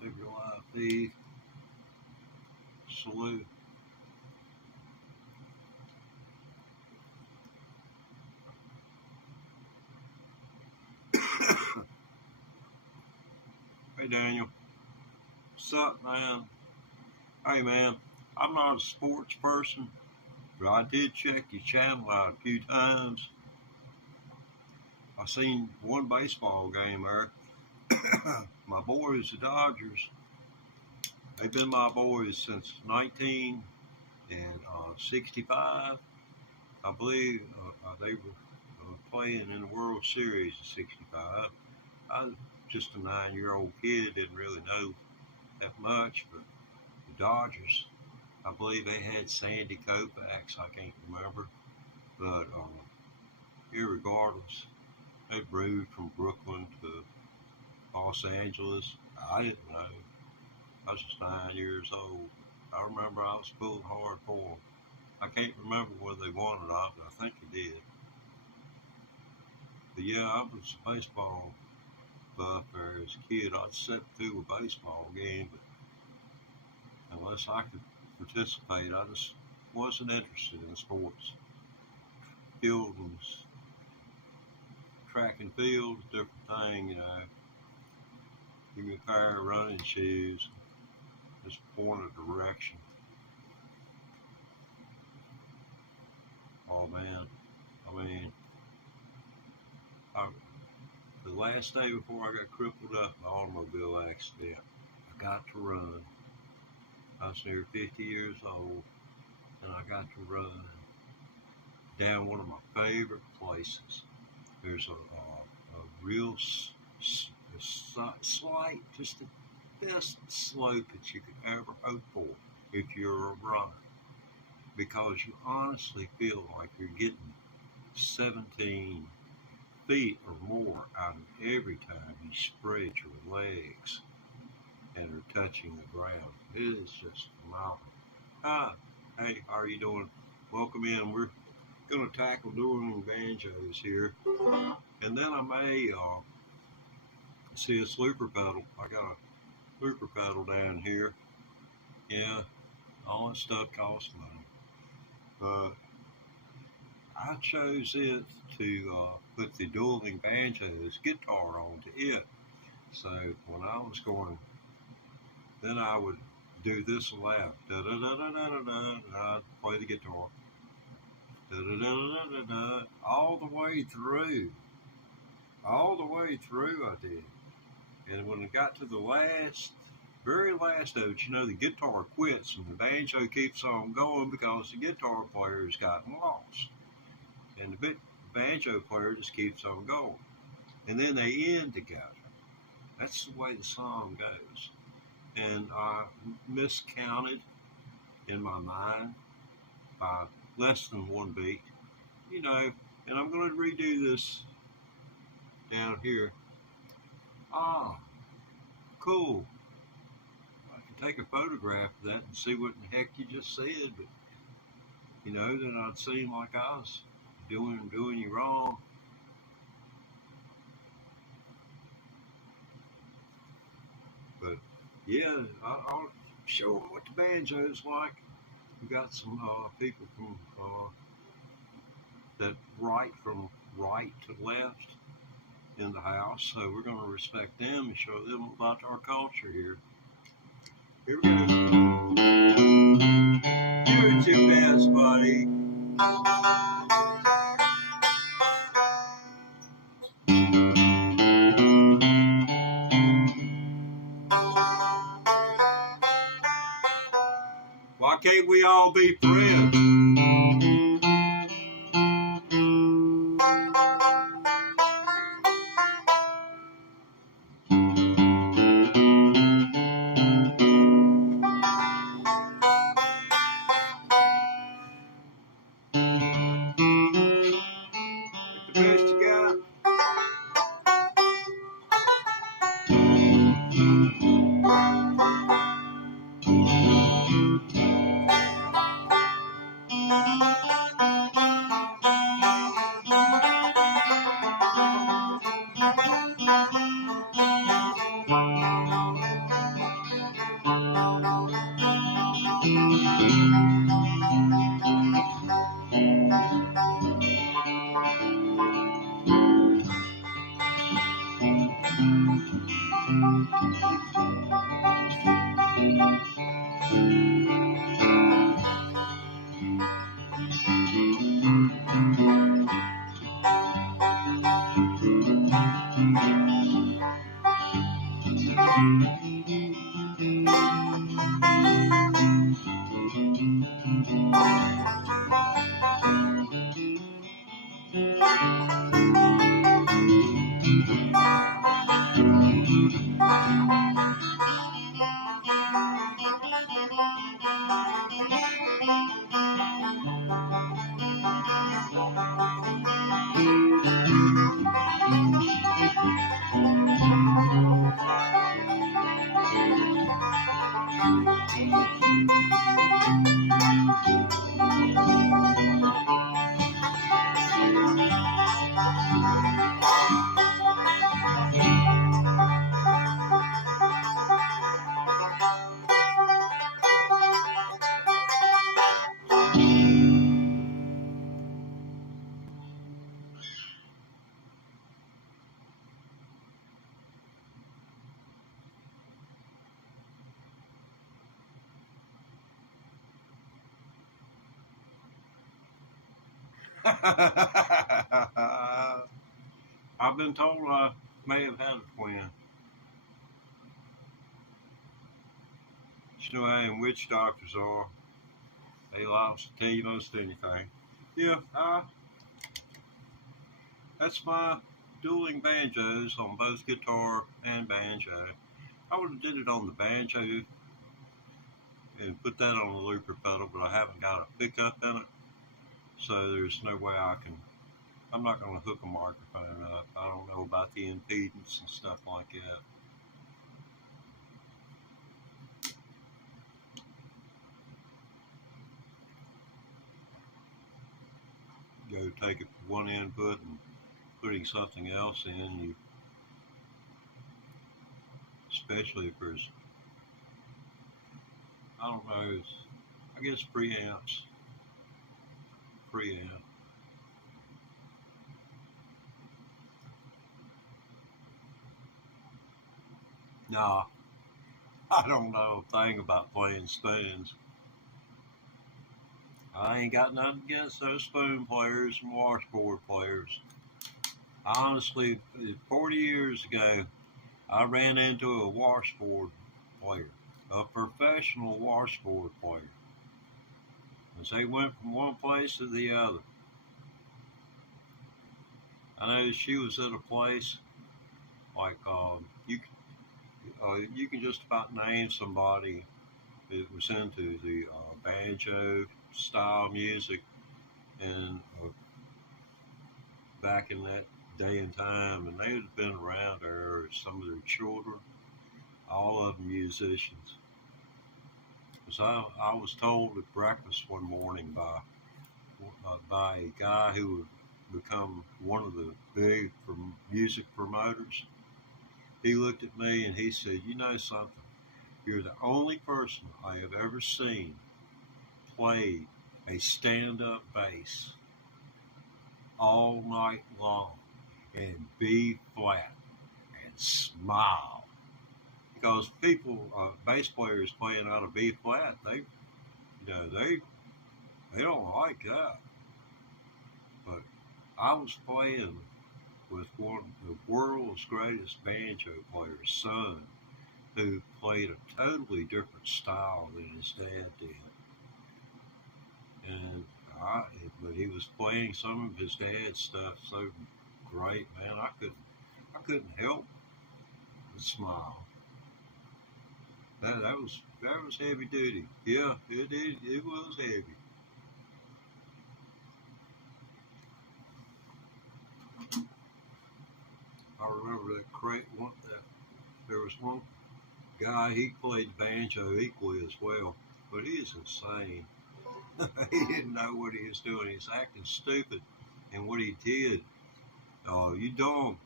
Figure Life Feed. Salute. Hey Daniel, what's up, man? Hey man, I'm not a sports person, but I did check your channel out a few times. I seen one baseball game there. My boys, the Dodgers, they've been my boys since 1965. I believe they were playing in the World Series in '65. I was just a 9-year-old kid, didn't really know that much, but the Dodgers, I believe they had Sandy Koufax, I can't remember, but irregardless, they moved from Brooklyn to Los Angeles. I didn't know. I was just 9 years old. I remember I was pulling hard for them. I can't remember whether they won or not, but I think they did. But yeah, I was a baseball buff there as a kid. I'd sit through a baseball game, but unless I could participate, I just wasn't interested in sports. Field was track and field, different thing, you know. Give me a pair of running shoes, just point a direction. Oh man, I mean, the last day before I got crippled up in an automobile accident, I got to run. I was near 50 years old, and I got to run down one of my favorite places. There's a real slight, just the best slope that you could ever hope for if you're a runner, because you honestly feel like you're getting 17 feet or more out of every time you spread your legs and are touching the ground. It is just phenomenal. Hey, how are you doing? Welcome in. We're going to tackle dueling banjos here, and then I may see a looper pedal. I got a looper pedal down here. Yeah, all that stuff costs money, but I chose it to put the dueling banjos guitar onto it. So when I was going, then I would do this aloud. Da da da da da da da. I'd play the guitar. Da da da da da da. All the way through. All the way through I did. And when it got to the very last note, you know, the guitar quits and the banjo keeps on going because the guitar player has gotten lost. And the banjo player just keeps on going. And then they end together. That's the way the song goes. And I miscounted in my mind by less than one beat, you know, and I'm going to redo this down here. Cool. I can take a photograph of that and see what the heck you just said, but, you know, then I'd seem like I was doing you wrong. But yeah, I'll show them what the banjo's like. We got some people from that write from right to left in the house, so we're going to respect them and show them about our culture here. Here we go. Here it's your best, buddy. Why can't we all be friends? The best you got. I've been told I may have had a twin. You know how witch doctors are. They like to tell you most anything. Yeah, that's my dueling banjos on both guitar and banjo. I would have did it on the banjo and put that on the looper pedal, but I haven't got a pickup in it, so there's no way I'm not going to hook a microphone up. I don't know about the impedance and stuff like that. Go take it from one input and putting something else in, especially if there's, I don't know, I guess preamps. Nah, I don't know a thing about playing spoons. I ain't got nothing against those spoon players and washboard players. Honestly, 40 years ago, I ran into a washboard player, a professional washboard player, as they went from one place to the other. I know she was at a place like you can just about name somebody that was into the banjo style music, and back in that day and time, and they had been around there, some of their children, all of them musicians. Because I was told at breakfast one morning by a guy who would become one of the big music promoters. He looked at me and he said, "You know something? You're the only person I have ever seen play a stand-up bass all night long and B flat and smile." Because people, bass players playing out of B flat, they don't like that. But I was playing with one of the world's greatest banjo players' son, who played a totally different style than his dad did. And but he was playing some of his dad's stuff so great, man. I couldn't help but smile. That was heavy duty. Yeah, it was heavy. I remember that there was one guy, he played banjo equally as well, but he is insane. He didn't know what he was doing. He was acting stupid. And what he did, you don't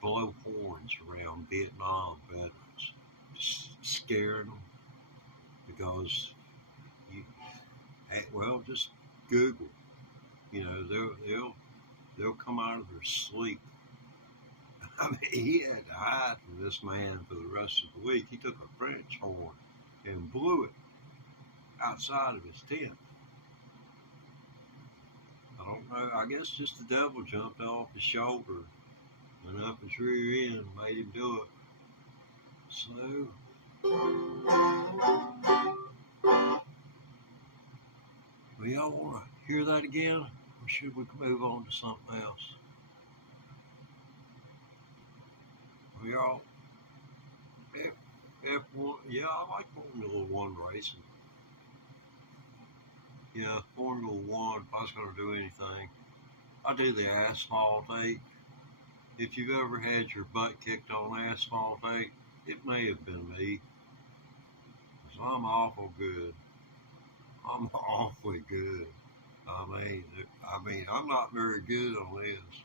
blow horns around Vietnam veterans, scaring them, because just Google. They'll come out of their sleep. I mean, he had to hide from this man for the rest of the week. He took a French horn and blew it outside of his tent. I don't know. I guess just the devil jumped off his shoulder and up his rear end and made him do it. So, y'all want to hear that again, or should we move on to something else? Well, F1, yeah, I like Formula One racing. Yeah, Formula One. If I was going to do anything, I do the asphalt 8. If you've ever had your butt kicked on asphalt 8, it may have been me. 'Cause I'm awful good. I'm awfully good. I'm not very good on this,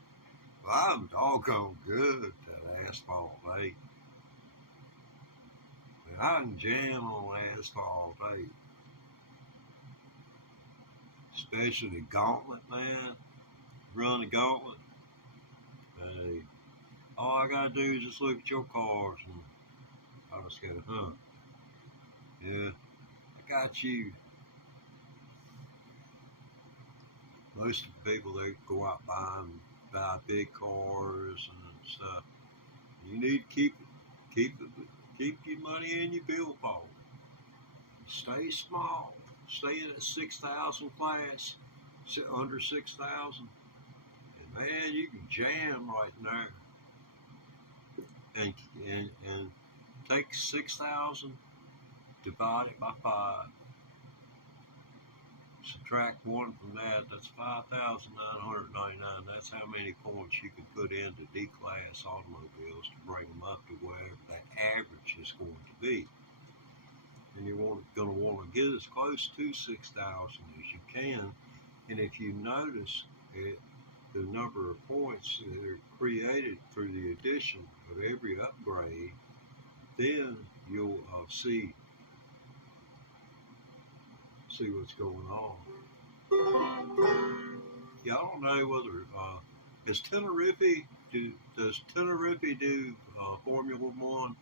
but I'm doggone good at asphalt 8. And I can jam on asphalt 8, especially the gauntlet, man. Run the gauntlet. Hey, all I gotta do is just look at your cars, and I just go, huh? Yeah, I got you. Most of the people, they go out buy big cars and stuff. You need to keep your money in your billfold. Stay small. Stay at 6,000 class, under 6,000, and man, you can jam right in there. And take 6,000, divide it by 5. Subtract 1 from that, that's 5,999. That's how many points you can put into D-class automobiles to bring them up to wherever that average is going to be. And you're going to want to get as close to 6,000 as you can. And if you notice the number of points that are created through the addition of every upgrade, then you'll see what's going on. Yeah, I don't know whether does Tenerife do Formula One?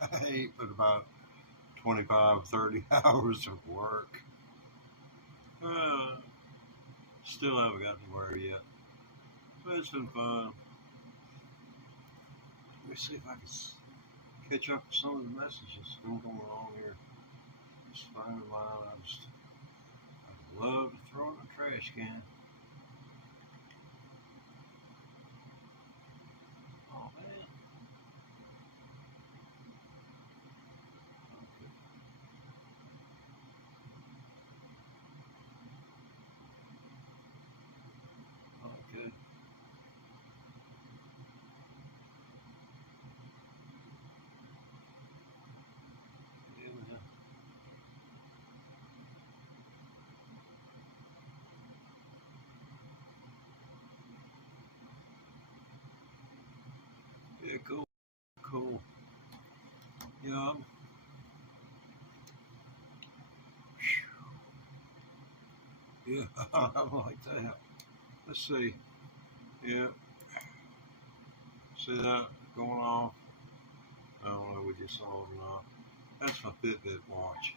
I ate but about 25, 30 hours of work. Still haven't gotten anywhere yet. But it's been fun. Let me see if I can catch up with some of the messages that's been going on here. Just find a line. I'd love to throw in a trash can. Oh man. Okay. Okay. Yeah, cool. Cool. Yeah. Yeah, I like that. Let's see. Yeah. See that going on? I don't know what you saw it or not. That's my Fitbit watch.